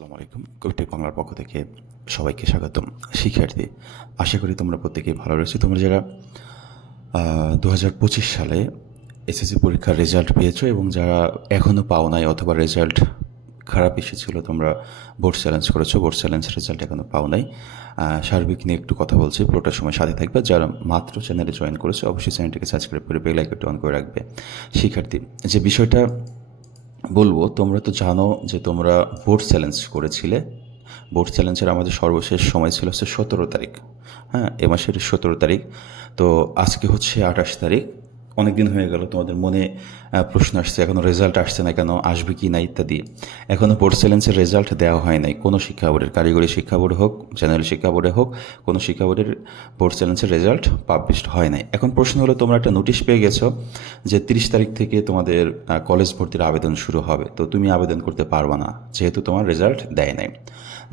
আসসালামু আলাইকুম। কবিটেক বাংলার পক্ষ থেকে সবাইকে স্বাগতম। শিক্ষার্থী, আশা করি তোমরা প্রত্যেকেই ভালো রয়েছে। তোমরা যারা দু হাজার পঁচিশ সালে এসএসসি পরীক্ষার রেজাল্ট পেয়েছ এবং যারা এখনও পাও নাই অথবা রেজাল্ট খারাপ এসেছিল, তোমরা বোর্ড চ্যালেঞ্জ করেছ। বোর্ড চ্যালেঞ্জ রেজাল্ট এখনও পাও নাই। সার্বিক নিয়ে একটু কথা বলছি। পুরোটার সময় সাথে থাকবে। যারা মাত্র চ্যানেলে জয়েন করেছ, অবশ্যই চ্যানেলটিকে সাবস্ক্রাইব করে বেল অন করে রাখবে। শিক্ষার্থী, যে বিষয়টা বলব, তোমরা তো জানো যে তোমরা ভোট চ্যালেঞ্জ করেছিলে। ভোট চ্যালেঞ্জের আমাদের সর্বশেষ সময় ছিল হচ্ছে সতেরো তারিখ। হ্যাঁ এ মাসের সতেরো তারিখ। তো আজকে হচ্ছে আঠাশ তারিখ। অনেক দিন হয়ে গেল, তোমাদের মনে প্রশ্ন আসছে এখনও রেজাল্ট আসছে না কেন, আসবে কি না ইত্যাদি। এখনও বোর্ড চ্যালেঞ্জের রেজাল্ট দেওয়া হয় নাই, কোনো শিক্ষা বোর্ডের, কারিগরি শিক্ষা বোর্ড হোক জেনারেল শিক্ষা বোর্ডে হোক, কোনো শিক্ষা বোর্ডের বোর্ড চ্যালেঞ্জের রেজাল্ট পাবলিশড হয় নাই। এখন প্রশ্ন হলো, তোমরা একটা নোটিশ পেয়ে গেছো যে তিরিশ তারিখ থেকে তোমাদের কলেজ ভর্তির আবেদন শুরু হবে, তো তুমি আবেদন করতে পারবা না, যেহেতু তোমার রেজাল্ট দেয় নাই।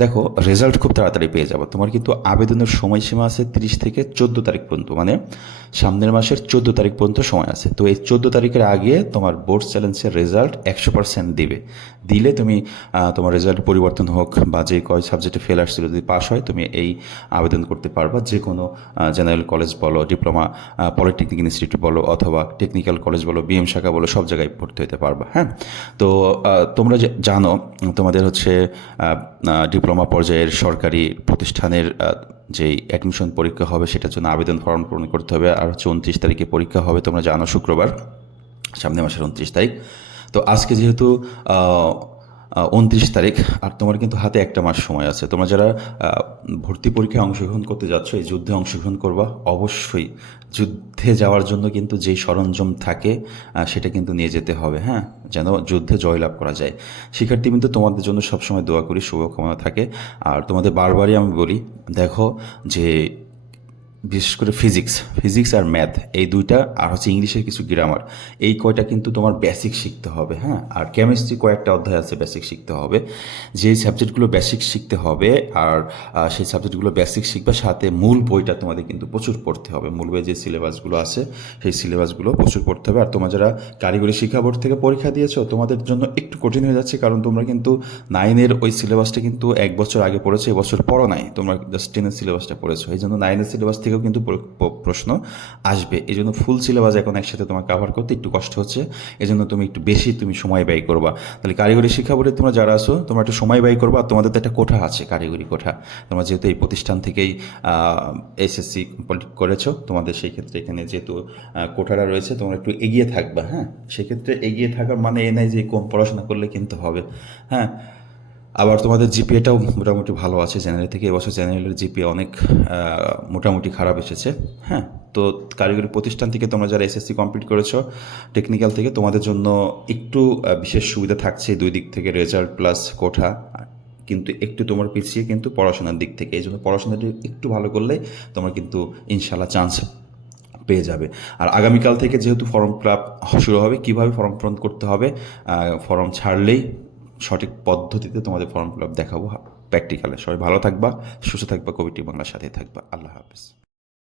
দেখো রেজাল্ট খুব তাড়াতাড়ি পেয়ে যাব। তোমার কিন্তু আবেদনের সময়সীমা আছে তিরিশ থেকে চোদ্দ তারিখ পর্যন্ত মানে সামনের মাসের চোদ্দ তারিখ পর্যন্ত সময় আছে। তো এই চোদ্দ তারিখের আগে তোমার বোর্ড চ্যালেঞ্জের রেজাল্ট একশো পার্সেন্ট দিবে। দিলে তুমি তোমার রেজাল্ট পরিবর্তন হোক বা যে কয় সাবজেক্টে ফেল আসছিল, যদি পাস হয়, তুমি এই আবেদন করতে পারবা। যে কোনো জেনারেল কলেজ বলো ডিপ্লোমা পলিটেকনিক ইনস্টিটিউট বলো, অথবা টেকনিক্যাল কলেজ বলো বিএম শাখা বলো, সব জায়গায় ভর্তি হতে পারবা হ্যাঁ? তো তোমরা জানো, তোমাদের হচ্ছে ডিপ্লোমা পর্যায়ের সরকারি প্রতিষ্ঠানের যে অ্যাডমিশন পরীক্ষা হবে সেটার জন্য আবেদন ফর্ম পূরণ করতে হবে। আর হচ্ছে উনত্রিশ তারিখে পরীক্ষা হবে, তোমরা জানো শুক্রবার সামনে মাসের উনত্রিশ তারিখ। তো আজকে যেহেতু উনত্রিশ তারিখ, আর তোমার কিন্তু হাতে একটা মাস সময় আছে। তোমরা যারা ভর্তি পরীক্ষায় অংশগ্রহণ করতে যাচ্ছ, এই যুদ্ধে অংশগ্রহণ করবা। অবশ্যই যুদ্ধে যাওয়ার জন্য কিন্তু যেই সরঞ্জাম থাকে সেটা কিন্তু নিয়ে যেতে হবে হ্যাঁ? যেন যুদ্ধে জয়লাভ করা যায়। শিক্ষার্থী কিন্তু তোমাদের জন্য সবসময় দোয়া করি, শুভকামনা থাকে। আর তোমাদের বারবারই আমি বলি, দেখো যে বিশেষ করে ফিজিক্স ফিজিক্স আর ম্যাথ এই দুইটা আর হচ্ছে ইংলিশের কিছু গ্রামার এই কয়টা কিন্তু তোমার বেসিক শিখতে হবে হ্যাঁ? আর কেমিস্ট্রি কয়েকটা অধ্যায় আছে বেসিক শিখতে হবে। যে সাবজেক্টগুলো বেসিক শিখতে হবে আর সেই সাবজেক্টগুলো বেসিক শিখবে, সাথে মূল বইটা তোমাদের কিন্তু প্রচুর পড়তে হবে। মূল বই যে সিলেবাসগুলো আছে, সেই সিলেবাসগুলো প্রচুর পড়তে হবে। আর তোমরা যারা কারিগরি শিক্ষা বোর্ড থেকে পরীক্ষা দিয়েছ, তোমাদের জন্য একটু কঠিন হয়ে যাচ্ছে, কারণ তোমরা কিন্তু নাইনের ওই সিলেবাসটা কিন্তু এক বছর আগে পড়েছো, এবছর পড়ো নাই। তোমরা জাস্ট টেনের সিলেবাসটা পড়েছো। এই জন্য নাইনের সিলেবাস থেকেও কিন্তু প্রশ্ন আসবে। এই জন্য ফুল সিলেবাস এখন একসাথে তোমার কাভার করতে একটু কষ্ট হচ্ছে। এই জন্য তুমি একটু বেশি তুমি সময় ব্যয় করবা। তাহলে কারিগরি শিক্ষা বোর্ডে তোমরা যারা আসো তোমরা একটু সময় ব্যয় করবা। আর তোমাদের তো একটা কোঠা আছে, কারিগরি কোঠা। তোমরা যেহেতু এই প্রতিষ্ঠান থেকেই এসএসসি কমপ্লিট করেছ, তোমাদের সেই ক্ষেত্রে এখানে যেহেতু কোঠাটা রয়েছে, তোমরা একটু এগিয়ে থাকবা হ্যাঁ? সেক্ষেত্রে এগিয়ে থাকার মানে এ নাই যে কম পড়াশোনা করলে কিন্তু হবে হ্যাঁ? আবার তোমাদের জিপিএটাও মোটামুটি ভালো আছে। জেনারেল থেকে এবছর জেনারেলের জিপিএ অনেক মোটামুটি খারাপ এসেছে। হ্যাঁ তো কারিগরি প্রতিষ্ঠান থেকে তোমরা যারা এসএসসি কমপ্লিট করেছ টেকনিক্যাল থেকে তোমাদের জন্য একটু বিশেষ সুবিধা থাকছে দুই দিক থেকে রেজাল্ট প্লাস কোঠা। কিন্তু একটু তোমার পিছিয়ে কিন্তু পড়াশোনার দিক থেকে। এই জন্য পড়াশোনাটি একটু ভালো করলে তোমরা কিন্তু ইনশাল্লাহ চান্স পেয়ে যাবে। আর আগামীকাল থেকে যেহেতু ফর্ম ফিল শুরু হবে, কীভাবে ফর্ম পূরণ করতে হবে ফর্ম ছাড়লেই সঠিক পদ্ধতিতে তোমাদের ফর্ম ফিল আপ দেখাবো। প্র্যাকটিক্যালে সবাই ভালো থাকবা, সুস্থ থাকবা, কবিটি বাংলার সাথে থাকবা। আল্লাহ হাফিজ।